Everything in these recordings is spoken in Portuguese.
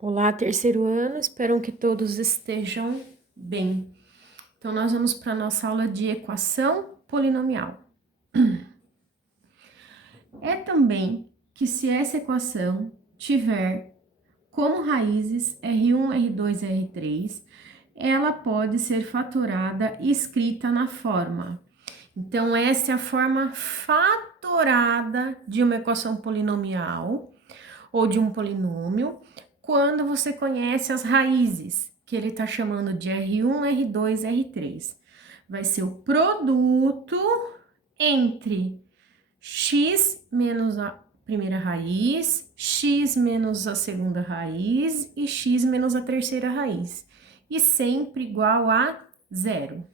Olá, terceiro ano, espero que todos estejam bem. Então, nós vamos para a nossa aula de equação polinomial. É também que se essa equação tiver como raízes R1, R2 e R3, ela pode ser fatorada e escrita na forma. Então, essa é a forma fatorada de uma equação polinomial ou de um polinômio, quando você conhece as raízes, que ele está chamando de R1, R2, R3. Vai ser o produto entre x menos a primeira raiz, x menos a segunda raiz e x menos a terceira raiz. E sempre igual a zero.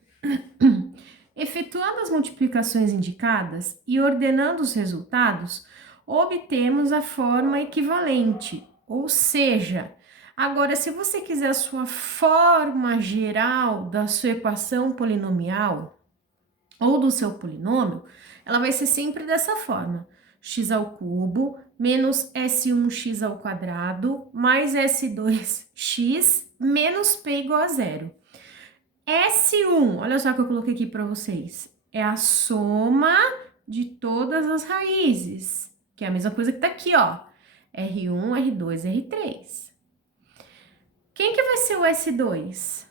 Efetuando as multiplicações indicadas e ordenando os resultados, obtemos a forma equivalente, ou seja, agora se você quiser a sua forma geral da sua equação polinomial ou do seu polinômio, ela vai ser sempre dessa forma: x ao cubo menos s1x ao quadrado mais s2x menos p igual a zero. S1, olha só que eu coloquei aqui para vocês, é a soma de todas as raízes, que é a mesma coisa que tá aqui, ó, R1, R2, R3. Quem que vai ser o S2?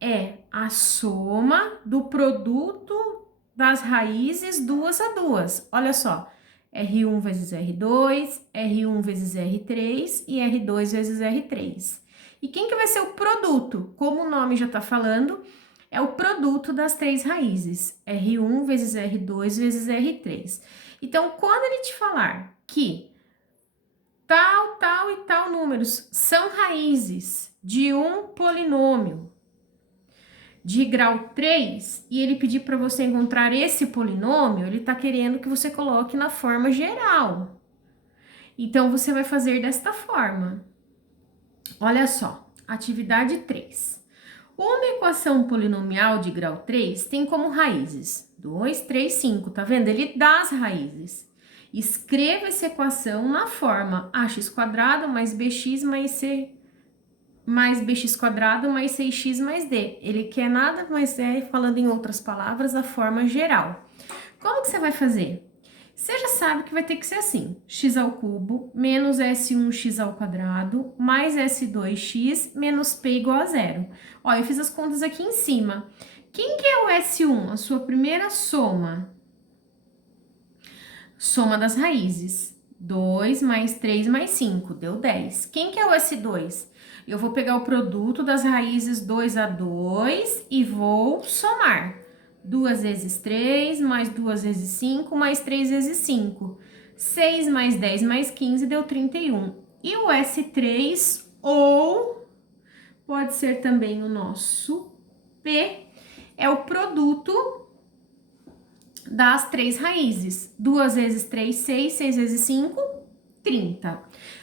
É a soma do produto das raízes duas a duas. Olha só, R1 vezes R2, R1 vezes R3 e R2 vezes R3. E quem que vai ser o produto? Como o nome já está falando, é o produto das três raízes, R1 vezes R2 vezes R3. Então, quando ele te falar que tal, tal e tal números são raízes de um polinômio de grau 3 e ele pedir para você encontrar esse polinômio, ele está querendo que você coloque na forma geral. Então, você vai fazer desta forma. Olha só, atividade 3. Uma equação polinomial de grau 3 tem como raízes 2, 3, 5, tá vendo? Ele dá as raízes. Escreva essa equação na forma ax² mais bx mais c mais bx² mais 6x mais d. Ele quer nada mais falando em outras palavras, a forma geral. Como que você vai fazer? Você já sabe que vai ter que ser assim: x ao cubo menos s1x ao quadrado mais s2x menos p igual a zero. Ó, eu fiz as contas aqui em cima. Quem que é o S1? A sua primeira soma. Soma das raízes. 2 mais 3 mais 5, deu 10. Quem que é o S2? Eu vou pegar o produto das raízes 2 a 2 e vou somar. 2 vezes 3, mais 2 vezes 5, mais 3 vezes 5. 6 mais 10 mais 15 deu 31. E o S3, ou pode ser também o nosso P, é o produto das três raízes. 2 vezes 3, 6, 6 vezes 5, 30.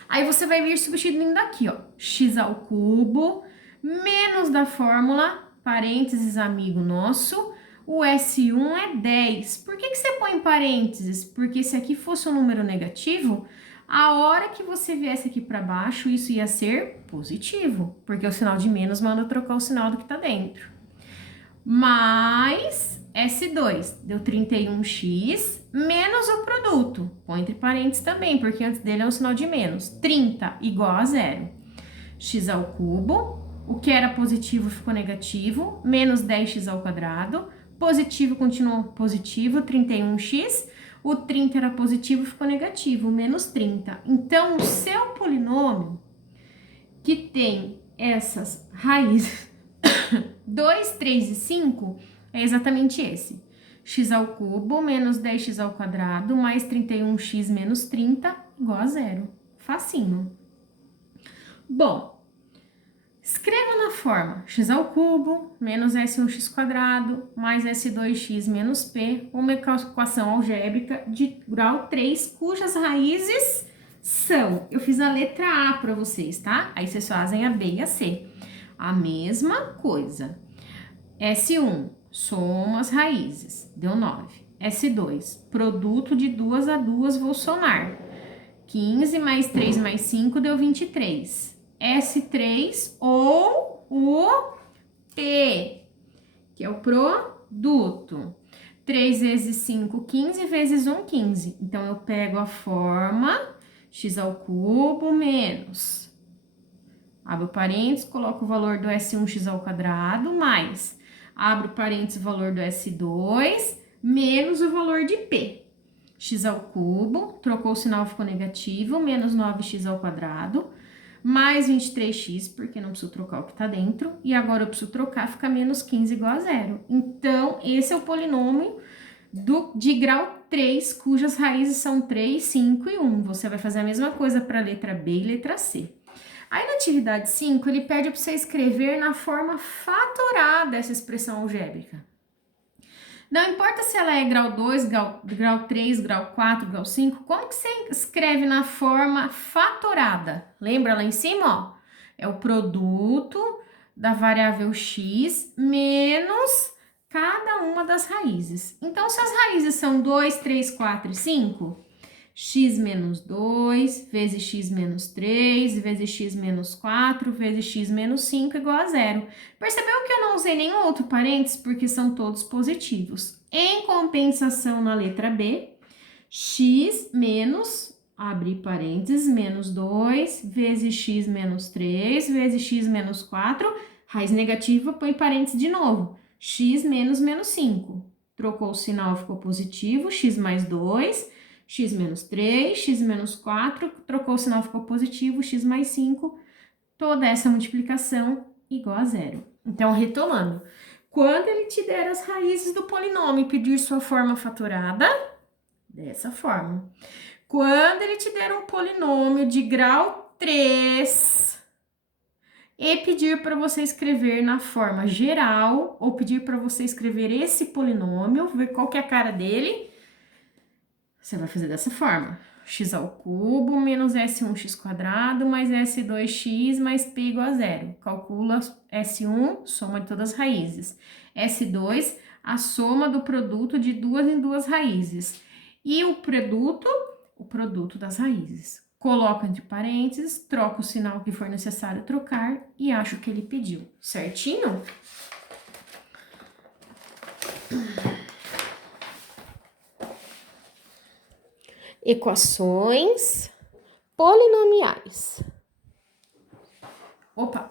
Aí você vai vir substituindo aqui, ó, x ao cubo, menos da fórmula, parênteses, amigo nosso, o S1 é 10. Por que você põe em parênteses? Porque se aqui fosse um número negativo, a hora que você viesse aqui para baixo, isso ia ser positivo, porque o sinal de menos manda trocar o sinal do que tá dentro. Mais S2, deu 31x, menos o produto, põe entre parênteses também, porque antes dele é um sinal de menos, 30 igual a zero. X ao cubo, o que era positivo ficou negativo, menos 10x ao quadrado, positivo continuou positivo, 31x, o 30 era positivo ficou negativo, menos 30. Então, o seu polinômio, que tem essas raízes 2, 3 e 5, é exatamente esse. X ao cubo menos 10x ao quadrado mais 31x menos 30 igual a zero. Facinho. Bom, escreva na forma x ao cubo menos s1x² mais s2x menos p, uma equação algébrica de grau 3, cujas raízes são... Eu fiz a letra A para vocês, tá? Aí vocês fazem a B e a C. A mesma coisa. S1, soma as raízes, deu 9. S2, produto de 2 a 2, vou somar. 15 mais 3 mais 5 deu 23. S3 ou o P, que é o produto. 3 vezes 5, 15, vezes 1, 15. Então, eu pego a forma x ao cubo menos, abro parênteses, coloco o valor do S1x ao quadrado, mais, abro parênteses, o valor do S2, menos o valor de P. X ao cubo, trocou o sinal, ficou negativo, menos 9x ao quadrado, mais 23x, porque não preciso trocar o que tá dentro, e agora eu preciso trocar, fica menos 15 igual a zero. Então, esse é o polinômio de grau 3, cujas raízes são 3, 5 e 1. Você vai fazer a mesma coisa para a letra B e letra C. Aí, na atividade 5, ele pede para você escrever na forma fatorada essa expressão algébrica. Não importa se ela é grau 2, grau 3, grau 4, grau 5, como que você escreve na forma fatorada? Lembra lá em cima, ó? É o produto da variável x menos cada uma das raízes. Então, se as raízes são 2, 3, 4 e 5, x menos 2 vezes x menos 3 vezes x menos 4 vezes x menos 5 igual a zero. Percebeu que eu não usei nenhum outro parênteses porque são todos positivos. Em compensação, na letra B, x menos, abre parênteses, menos 2 vezes x menos 3 vezes x menos 4, raiz negativa, põe parênteses de novo, x menos menos 5. Trocou o sinal, ficou positivo, x mais 2, x menos 3, x menos 4, trocou o sinal, ficou positivo, x mais 5, toda essa multiplicação igual a zero. Então, retomando, quando ele te der as raízes do polinômio e pedir sua forma fatorada, dessa forma. Quando ele te der um polinômio de grau 3 e pedir para você escrever na forma geral, ou pedir para você escrever esse polinômio, ver qual que é a cara dele, você vai fazer dessa forma. X ao cubo menos S1x quadrado mais S2x mais P igual a zero. Calcula S1, soma de todas as raízes. S2, a soma do produto de duas em duas raízes. E o produto das raízes. Coloca entre parênteses, troca o sinal que for necessário trocar e acho que ele pediu. Certinho? Equações polinomiais.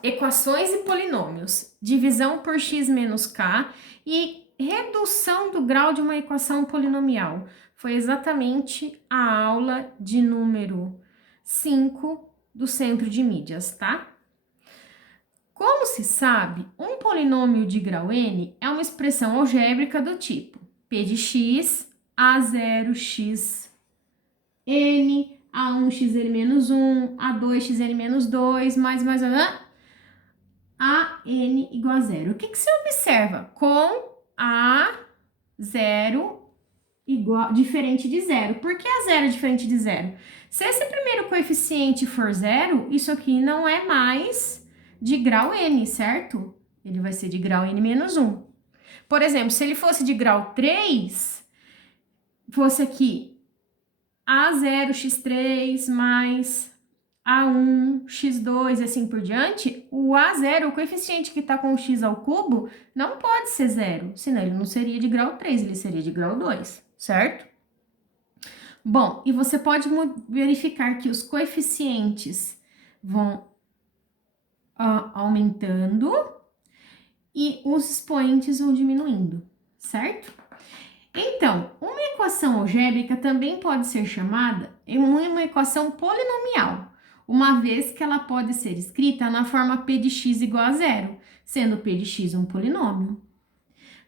Equações e polinômios. Divisão por x menos k e redução do grau de uma equação polinomial. Foi exatamente a aula de número 5 do Centro de Mídias, tá? Como se sabe, um polinômio de grau n é uma expressão algébrica do tipo p de x, a0x n, a1xn menos 1, a2xn menos 2, mais, a n igual a zero. O que que você observa? Com a zero igual, diferente de zero. Por que a zero é diferente de zero? Se esse primeiro coeficiente for zero, isso aqui não é mais de grau n, certo? Ele vai ser de grau n menos 1. Por exemplo, se ele fosse de grau 3, fosse aqui A0x3 mais A1, x2 e assim por diante, o A0, o coeficiente que está com o x ao cubo, não pode ser zero, senão ele não seria de grau 3, ele seria de grau 2, certo? Bom, e você pode verificar que os coeficientes vão aumentando e os expoentes vão diminuindo, certo? Então, uma equação algébrica também pode ser chamada uma equação polinomial, uma vez que ela pode ser escrita na forma p de x igual a zero, sendo p de x um polinômio.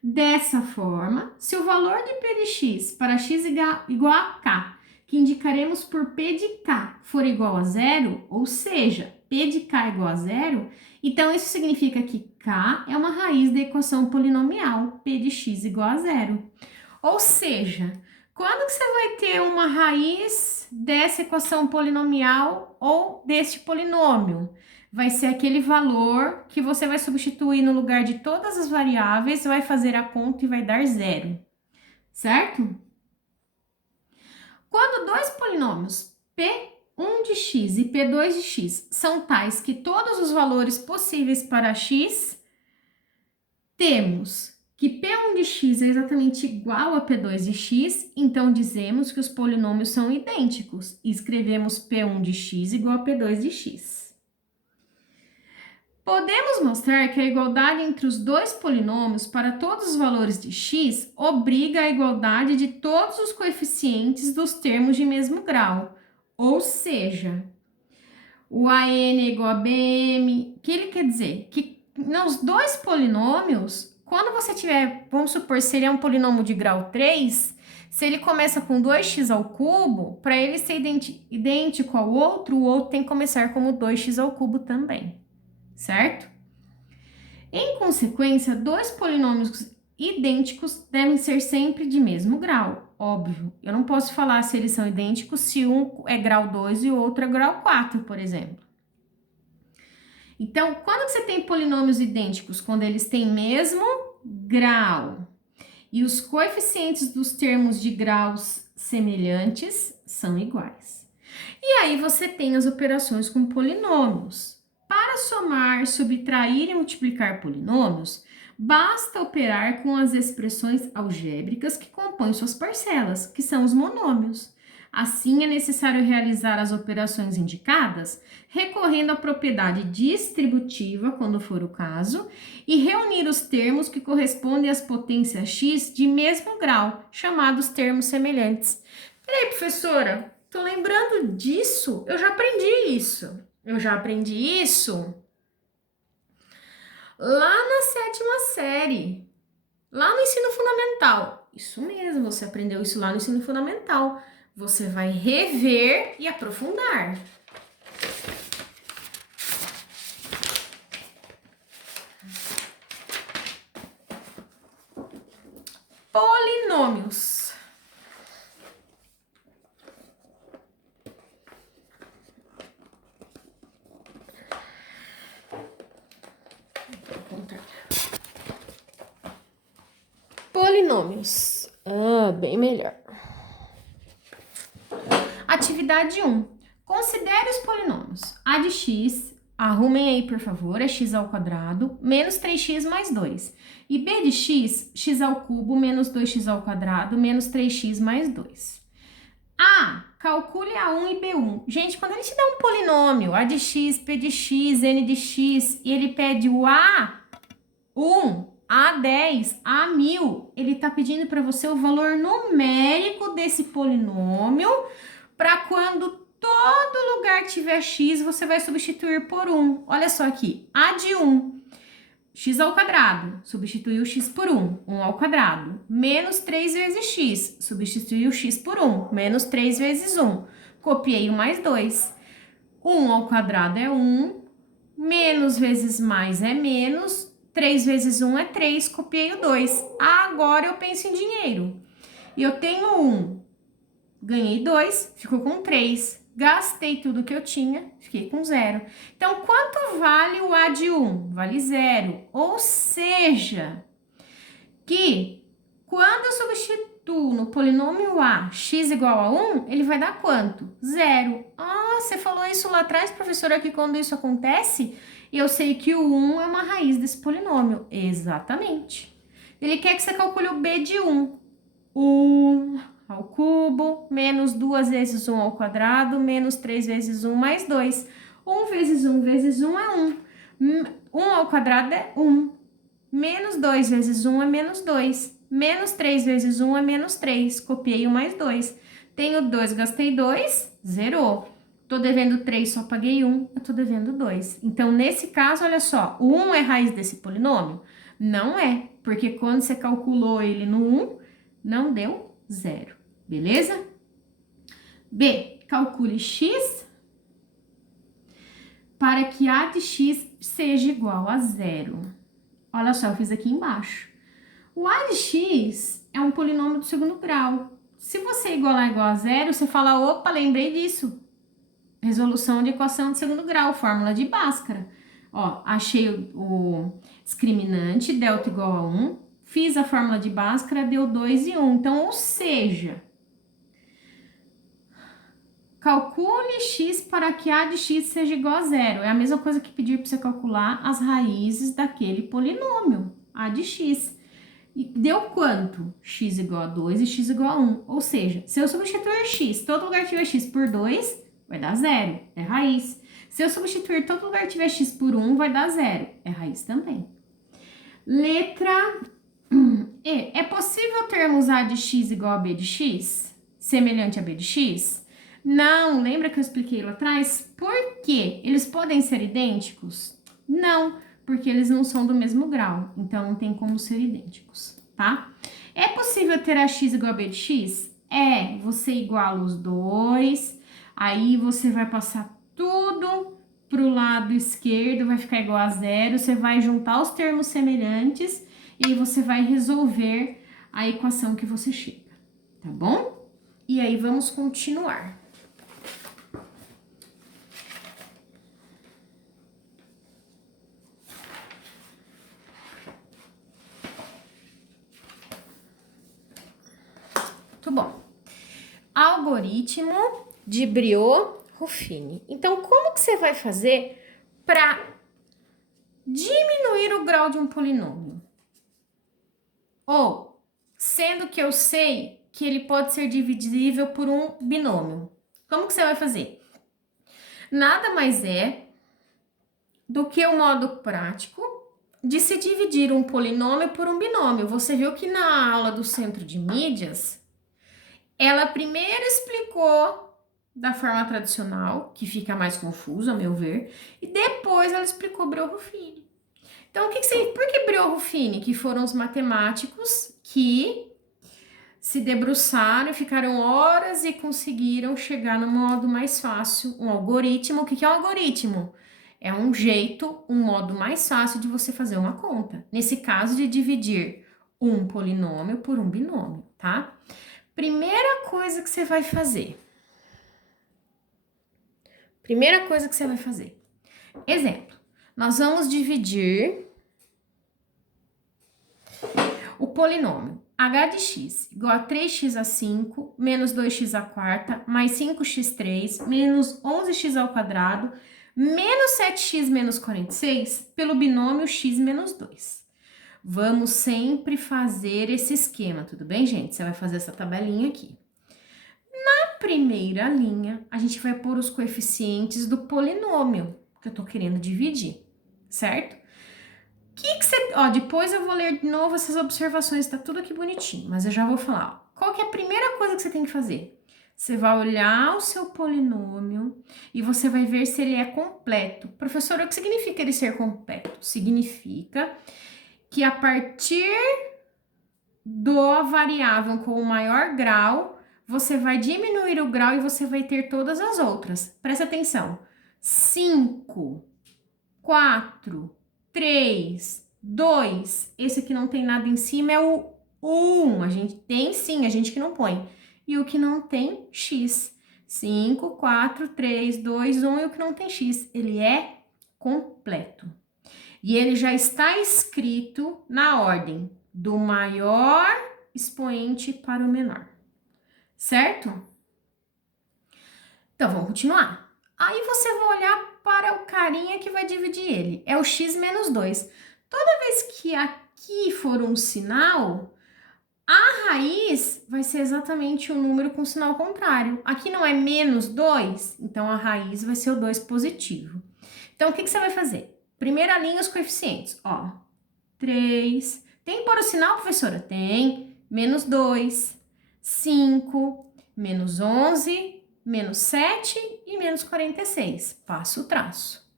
Dessa forma, se o valor de p de x para x igual a k, que indicaremos por p de k, for igual a zero, ou seja, p de k igual a zero, então isso significa que k é uma raiz da equação polinomial p de x igual a zero. Ou seja, quando que você vai ter uma raiz dessa equação polinomial ou deste polinômio? Vai ser aquele valor que você vai substituir no lugar de todas as variáveis, vai fazer a conta e vai dar zero, certo? Quando dois polinômios P P1 de x e P2 de x são tais que todos os valores possíveis para x, temos que P1 de x é exatamente igual a P2 de x, então dizemos que os polinômios são idênticos e escrevemos P1 de x igual a P2 de x. Podemos mostrar que a igualdade entre os dois polinômios para todos os valores de x obriga a igualdade de todos os coeficientes dos termos de mesmo grau, ou seja, o AN é igual a BM. O que ele quer dizer? Que nos dois polinômios, quando você tiver, vamos supor, se ele é um polinômio de grau 3, se ele começa com 2x ao cubo, para ele ser idêntico ao outro, o outro tem que começar como 2x ao cubo também, certo? Em consequência, dois polinômios idênticos devem ser sempre de mesmo grau, óbvio. Eu não posso falar se eles são idênticos se um é grau 2 e o outro é grau 4, por exemplo. Então, quando você tem polinômios idênticos? Quando eles têm mesmo grau e os coeficientes dos termos de graus semelhantes são iguais. E aí você tem as operações com polinômios. Para somar, subtrair e multiplicar polinômios, basta operar com as expressões algébricas que compõem suas parcelas, que são os monômios. Assim, é necessário realizar as operações indicadas, recorrendo à propriedade distributiva, quando for o caso, e reunir os termos que correspondem às potências x de mesmo grau, chamados termos semelhantes. Peraí, professora, tô lembrando disso? Eu já aprendi isso. Lá na 7ª série, lá no ensino fundamental. Isso mesmo, você aprendeu isso lá no ensino fundamental. Você vai rever e aprofundar. Polinômios. Polinômios. Bem melhor. Atividade 1. Considere os polinômios. A de x, arrumem aí por favor, é x ao quadrado, menos 3x mais 2. E b de x, x ao cubo, menos 2x ao quadrado, menos 3x mais 2. A, calcule A1 e B1. Gente, quando ele te dá um polinômio, A de x, P de x, N de x, e ele pede o A1, A10, A1000, ele está pedindo para você o valor numérico desse polinômio, para quando todo lugar tiver x, você vai substituir por 1. Olha só aqui, A de 1, x ao quadrado, substitui o x por 1, 1 ao quadrado, menos 3 vezes x, substitui o x por 1, menos 3 vezes 1, copiei o mais 2, 1 ao quadrado é 1, menos vezes mais é menos, 3 vezes 1 é 3, copiei o 2. Agora eu penso em dinheiro. E eu tenho 1, ganhei 2, ficou com 3. Gastei tudo que eu tinha, fiquei com 0. Então, quanto vale o A de 1? Vale 0. Ou seja, que quando eu substituo no polinômio A x igual a 1, ele vai dar quanto? 0. Ah, você falou isso lá atrás, professora, que quando isso acontece, eu sei que o 1 é uma raiz desse polinômio. Exatamente. Ele quer que você calcule o B de 1. 1 ao cubo, menos 2 vezes 1 ao quadrado, menos 3 vezes 1 mais 2. 1 vezes 1 vezes 1 é 1. 1 ao quadrado é 1. Menos 2 vezes 1 é menos 2. Menos 3 vezes 1 é menos 3. Copiei o mais 2. Tenho 2, gastei 2, zerou. Tô devendo 3, só paguei 1, eu tô devendo 2. Então, nesse caso, olha só, o 1 é raiz desse polinômio? Não é, porque quando você calculou ele no 1, não deu 0, beleza? B, calcule x para que A de x seja igual a 0. Olha só, eu fiz aqui embaixo. O A de x é um polinômio do segundo grau. Se você igual a 0, você fala, opa, lembrei disso. Resolução de equação de segundo grau, fórmula de Bhaskara. Ó, achei o discriminante, delta igual a 1, fiz a fórmula de Bhaskara, deu 2 e 1. Então, ou seja, Calcule x para que a de x seja igual a zero. É a mesma coisa que pedir para você calcular as raízes daquele polinômio, a de x. E deu quanto? X igual a 2 e x igual a 1. Ou seja, se eu substituir x, todo lugar que tiver x por 2, vai dar zero, é raiz. Se eu substituir todo lugar que tiver x por 1, vai dar zero, é raiz também. Letra E. É possível termos a de x igual a b de x? Semelhante a b de x? Não, lembra que eu expliquei lá atrás? Por quê? Eles podem ser idênticos? Não, porque eles não são do mesmo grau, então não tem como ser idênticos, tá? É possível ter a x igual a b de x? É, você iguala os dois, aí você vai passar tudo pro lado esquerdo, vai ficar igual a zero, você vai juntar os termos semelhantes e aí você vai resolver a equação que você chega, tá bom? E aí vamos continuar. Muito bom. Algoritmo de Briot-Ruffini. Então, como que você vai fazer para diminuir o grau de um polinômio? Ou, sendo que eu sei que ele pode ser dividível por um binômio. Como que você vai fazer? Nada mais é do que o modo prático de se dividir um polinômio por um binômio. Você viu que na aula do centro de mídias, ela primeiro explicou da forma tradicional, que fica mais confuso, a meu ver, e depois ela explicou Briot-Ruffini. Então, por que Briot-Ruffini? Que foram os matemáticos que se debruçaram e ficaram horas e conseguiram chegar no modo mais fácil, um algoritmo. O que é um algoritmo? É um jeito, um modo mais fácil de você fazer uma conta. Nesse caso, de dividir um polinômio por um binômio, tá? Primeira coisa que você vai fazer. Exemplo, nós vamos dividir o polinômio h de x igual a 3x a 5 menos 2x a quarta mais 5x3 menos 11x ao quadrado menos 7x menos 46 pelo binômio x menos 2. Vamos sempre fazer esse esquema, tudo bem, gente? Você vai fazer essa tabelinha aqui. Na primeira linha, a gente vai pôr os coeficientes do polinômio que eu tô querendo dividir, certo? Depois eu vou ler de novo essas observações, tá tudo aqui bonitinho, mas eu já vou falar, ó. Qual que é a primeira coisa que você tem que fazer? Você vai olhar o seu polinômio e você vai ver se ele é completo. Professora, o que significa ele ser completo? Significa que a partir da variável com o maior grau, você vai diminuir o grau e você vai ter todas as outras. Presta atenção. 5, 4, 3, 2. Esse aqui não tem nada em cima é o 1. A gente tem sim, a gente que não põe. E o que não tem, x. 5, 4, 3, 2, 1. E o que não tem x, ele é completo. E ele já está escrito na ordem do maior expoente para o menor. Certo? Então, vamos continuar. Aí você vai olhar para o carinha que vai dividir ele. É o x menos 2. Toda vez que aqui for um sinal, a raiz vai ser exatamente o número com sinal contrário. Aqui não é menos 2, então a raiz vai ser o 2 positivo. Então, o que você vai fazer? Primeira linha, os coeficientes. Ó, 3. Tem que pôr o sinal, professora? Tem. Menos 2, 5, menos 11, menos 7 e menos 46. Passa o traço.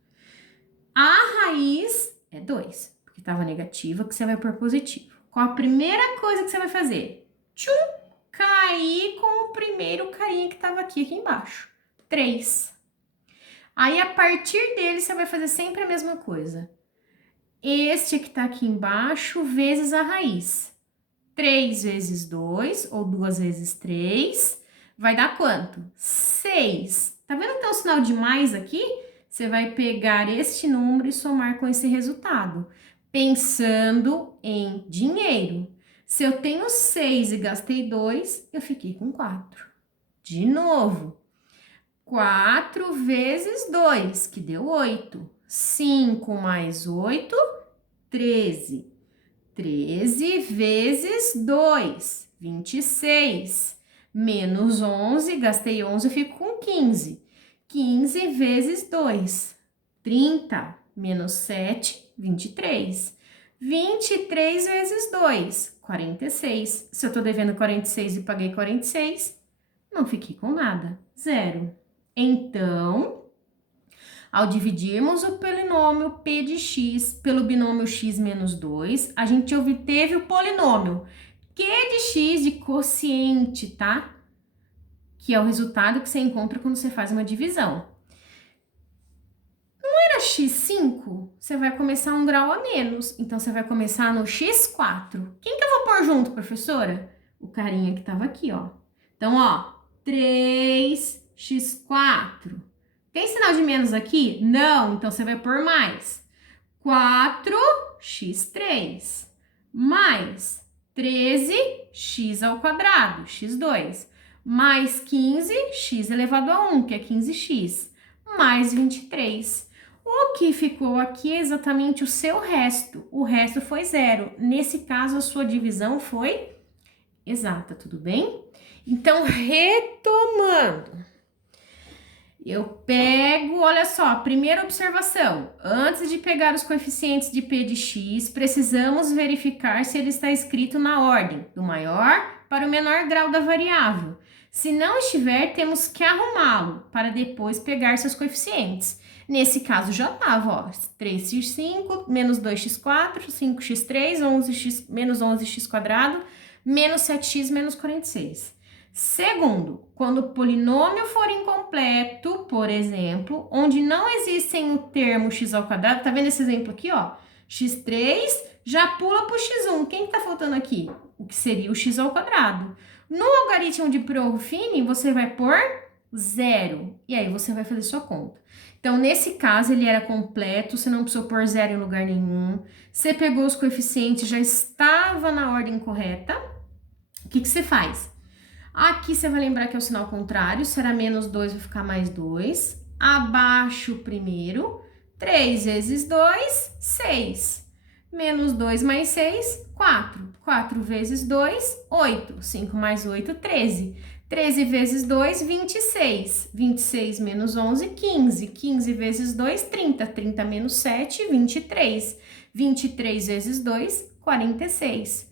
A raiz é 2, porque estava negativa, que você vai pôr positivo. Qual a primeira coisa que você vai fazer? Tchum! Cair com o primeiro carinha que estava aqui embaixo. 3. Aí, a partir dele, você vai fazer sempre a mesma coisa. Este que tá aqui embaixo, vezes a raiz. 3 vezes 2, ou 2 vezes 3, vai dar quanto? 6. Tá vendo que tem um sinal de mais aqui? Você vai pegar este número e somar com esse resultado, pensando em dinheiro. Se eu tenho 6 e gastei 2, eu fiquei com 4. De novo, 4 vezes 2, que deu 8. 5 mais 8, 13. 13 vezes 2, 26. Menos 11, gastei 11, fico com 15. 15 vezes 2, 30. Menos 7, 23. 23 vezes 2, 46. Se eu tô devendo 46 e paguei 46, não fiquei com nada, zero. Então, ao dividirmos o polinômio p de x pelo binômio x menos 2, a gente obteve o polinômio q de x de quociente, tá? Que é o resultado que você encontra quando você faz uma divisão. Não era x5? Você vai começar um grau a menos, então você vai começar no x4. Quem que eu vou pôr junto, professora? O carinha que tava aqui, ó. Então, ó, 3x4. Tem sinal de menos aqui? Não, então você vai pôr mais. 4x3 mais 13x ao quadrado, x2, mais 15x elevado a 1, que é 15x, mais 23. O que ficou aqui é exatamente o seu resto. O resto foi zero. Nesse caso, a sua divisão foi exata, tudo bem? Então, retomando. Eu pego, olha só, primeira observação. Antes de pegar os coeficientes de p de x, precisamos verificar se ele está escrito na ordem, do maior para o menor grau da variável. Se não estiver, temos que arrumá-lo para depois pegar seus coeficientes. Nesse caso já estava, ó, 3x5, menos 2x4, 5x3, 11x, menos 11x², menos 7x, menos 46. Segundo, quando o polinômio for incompleto, por exemplo, onde não existem o termo x ao quadrado, tá vendo esse exemplo aqui, ó? x3 já pula pro x1. Quem que tá faltando aqui? O que seria o x ao quadrado. No algarismo de Prorufini, você vai pôr 0. E aí você vai fazer sua conta. Então, nesse caso, ele era completo, você não precisou pôr 0 em lugar nenhum. Você pegou os coeficientes, já estava na ordem correta. O que que você faz? Aqui você vai lembrar que é o sinal contrário, será menos 2, vai ficar mais 2. Abaixo o primeiro, 3 vezes 2, 6. Menos 2 mais 6, 4. 4 vezes 2, 8. 5 mais 8, 13. 13 vezes 2, 26. 26 menos 11, 15. 15 vezes 2, 30. 30 menos 7, 23. 23 vezes 2, 46.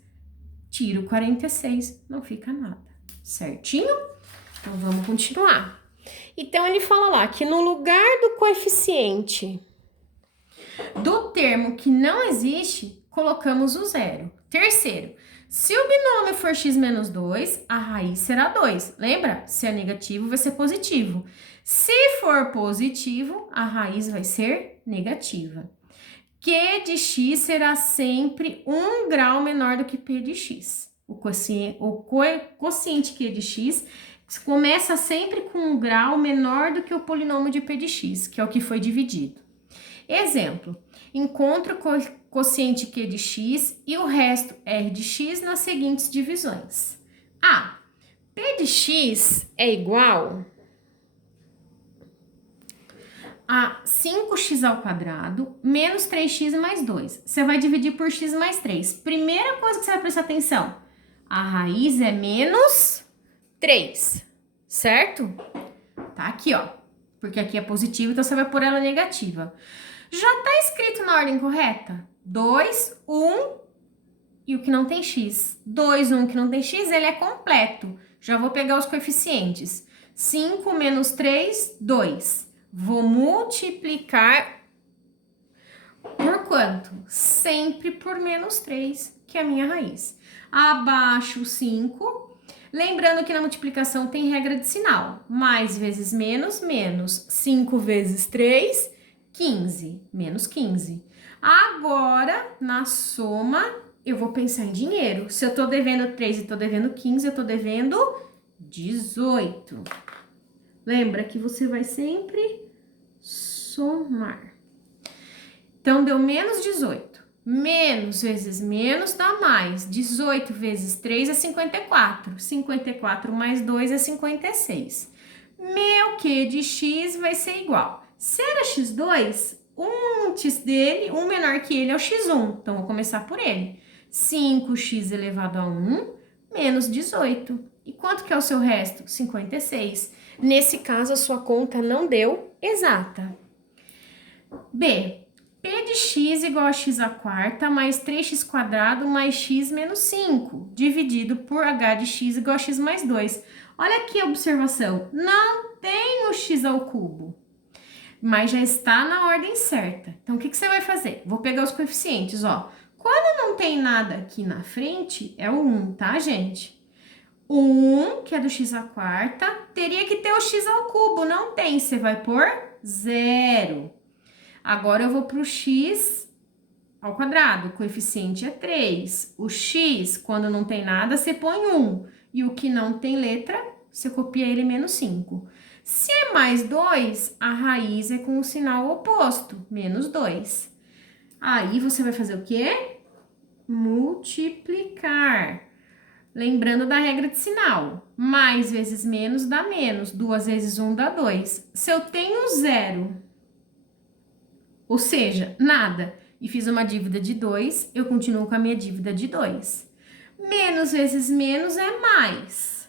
Tiro 46, não fica nada. Certinho? Então, vamos continuar. Então, ele fala lá que no lugar do coeficiente do termo que não existe, colocamos o zero. Terceiro, se o binômio for x menos 2, a raiz será 2. Lembra? Se é negativo, vai ser positivo. Se for positivo, a raiz vai ser negativa. Q de x será sempre 1 grau menor do que P de x. O quociente Q de x começa sempre com 1 grau menor do que o polinômio de P de x, que é o que foi dividido. Exemplo, encontro o quociente Q de x e o resto R de x nas seguintes divisões. A. P de x é igual a 5x ao quadrado menos 3x mais 2. Você vai dividir por x mais 3. Primeira coisa que você vai prestar atenção, a raiz é menos 3, certo? Tá aqui, ó, porque aqui é positivo, então você vai pôr ela negativa. Já tá escrito na ordem correta? 2, 1 e o que não tem x. 2, 1 que não tem x, ele é completo. Já vou pegar os coeficientes. 5 menos 3, 2. Vou multiplicar por quanto? Sempre por menos 3, que é a minha raiz. Abaixo 5. Lembrando que na multiplicação tem regra de sinal. Mais vezes menos, menos. 5 vezes 3, 15. Menos 15. Agora, na soma, eu vou pensar em dinheiro. Se eu tô devendo 3 e tô devendo 15, eu tô devendo 18. Lembra que você vai sempre somar. Então, deu menos 18. Menos vezes menos dá mais. 18 vezes 3 é 54. 54 mais 2 é 56. meu Q de x vai ser igual. Se era x2, um antes dele, um menor que ele é o x1. Então, vou começar por ele. 5x elevado a 1 menos 18. E quanto que é o seu resto? 56. Nesse caso, a sua conta não deu exata. B. P de x igual a x à quarta mais 3x² mais x menos 5, dividido por h de x igual a x mais 2. Olha aqui a observação. Não tem o x ao cubo, mas já está na ordem certa. Então, o que você vai fazer? Vou pegar os coeficientes, ó. Quando não tem nada aqui na frente, é o 1, tá, gente? O 1, que é do x à quarta, teria que ter o x ao cubo. Não tem, você vai pôr 0. Agora eu vou para o x ao quadrado, o coeficiente é 3. O x, quando não tem nada, você põe 1. E o que não tem letra, você copia ele menos 5. Se é mais 2, a raiz é com o sinal oposto, menos 2. Aí você vai fazer o quê? Multiplicar. Lembrando da regra de sinal. Mais vezes menos dá menos. 2 vezes 1 dá 2. Se eu tenho 0, ou seja, nada, e fiz uma dívida de 2, eu continuo com a minha dívida de 2. Menos vezes menos é mais.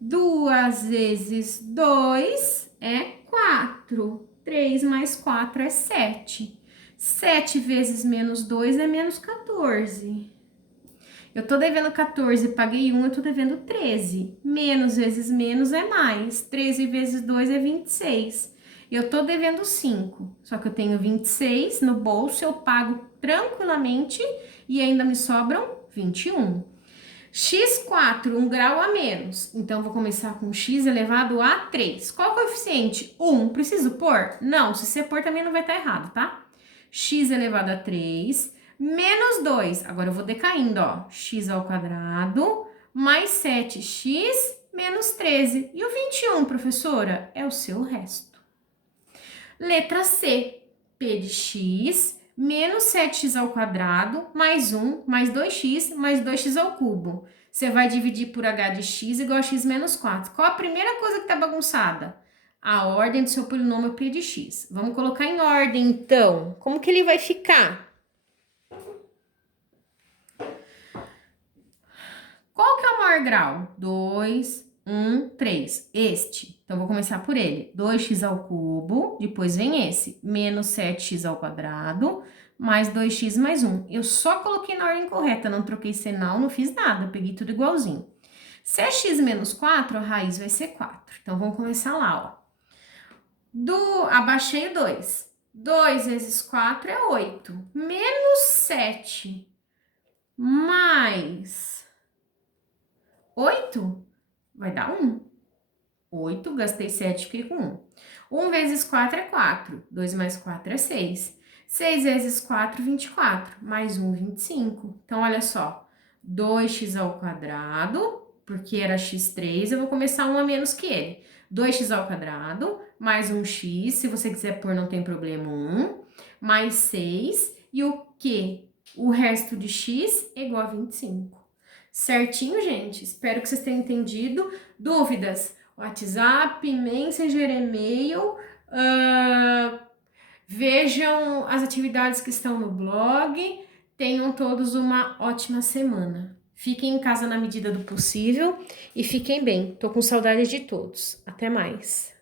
2 vezes 2 é 4. 3 mais 4 é 7. 7 vezes menos 2 é menos 14. Eu tô devendo 14, paguei 1, eu tô devendo 13. Menos vezes menos é mais. 13 vezes 2 é 26. Eu tô devendo 5, só que eu tenho 26 no bolso, eu pago tranquilamente e ainda me sobram 21. x4, 1 grau a menos. Então, vou começar com x elevado a 3. Qual é o coeficiente? 1. Preciso pôr? Não, se você pôr também não vai estar errado, tá? X elevado a 3 menos 2. Agora eu vou decaindo, ó. X ao quadrado mais 7x menos 13. E o 21, professora? É o seu resto. Letra C. P de x menos 7x ao quadrado mais 1 mais 2x mais 2x ao cubo. Você vai dividir por h de x igual a x menos 4. Qual a primeira coisa que está bagunçada? A ordem do seu polinômio P de x. Vamos colocar em ordem, então. Como que ele vai ficar? Qual que é o maior grau? 2, 1, 3. Este. Então, vou começar por ele. 2x ao cubo, depois vem esse. Menos 7x ao quadrado, mais 2x mais 1. Eu só coloquei na ordem correta, não troquei sinal, não fiz nada. Peguei tudo igualzinho. Se é x menos 4, a raiz vai ser 4. Então, vamos começar lá, ó. Abaixei o 2. 2 vezes 4 é 8. Menos 7 mais 8 vai dar 1. 8, gastei 7, fiquei com 1. 1 vezes 4 é 4. 2 mais 4 é 6. 6 vezes 4, 24. Mais 1, 25. Então, olha só. 2x ao quadrado, porque era x3, eu vou começar 1 a menos que ele. 2x ao quadrado, mais 1x, se você quiser pôr, não tem problema, 1. Mais 6, e o quê? O resto de x é igual a 25. Certinho, gente? Espero que vocês tenham entendido. Dúvidas? WhatsApp, Messenger, e-mail. Vejam as atividades que estão no blog. Tenham todos uma ótima semana. Fiquem em casa na medida do possível e fiquem bem. Tô com saudade de todos. Até mais.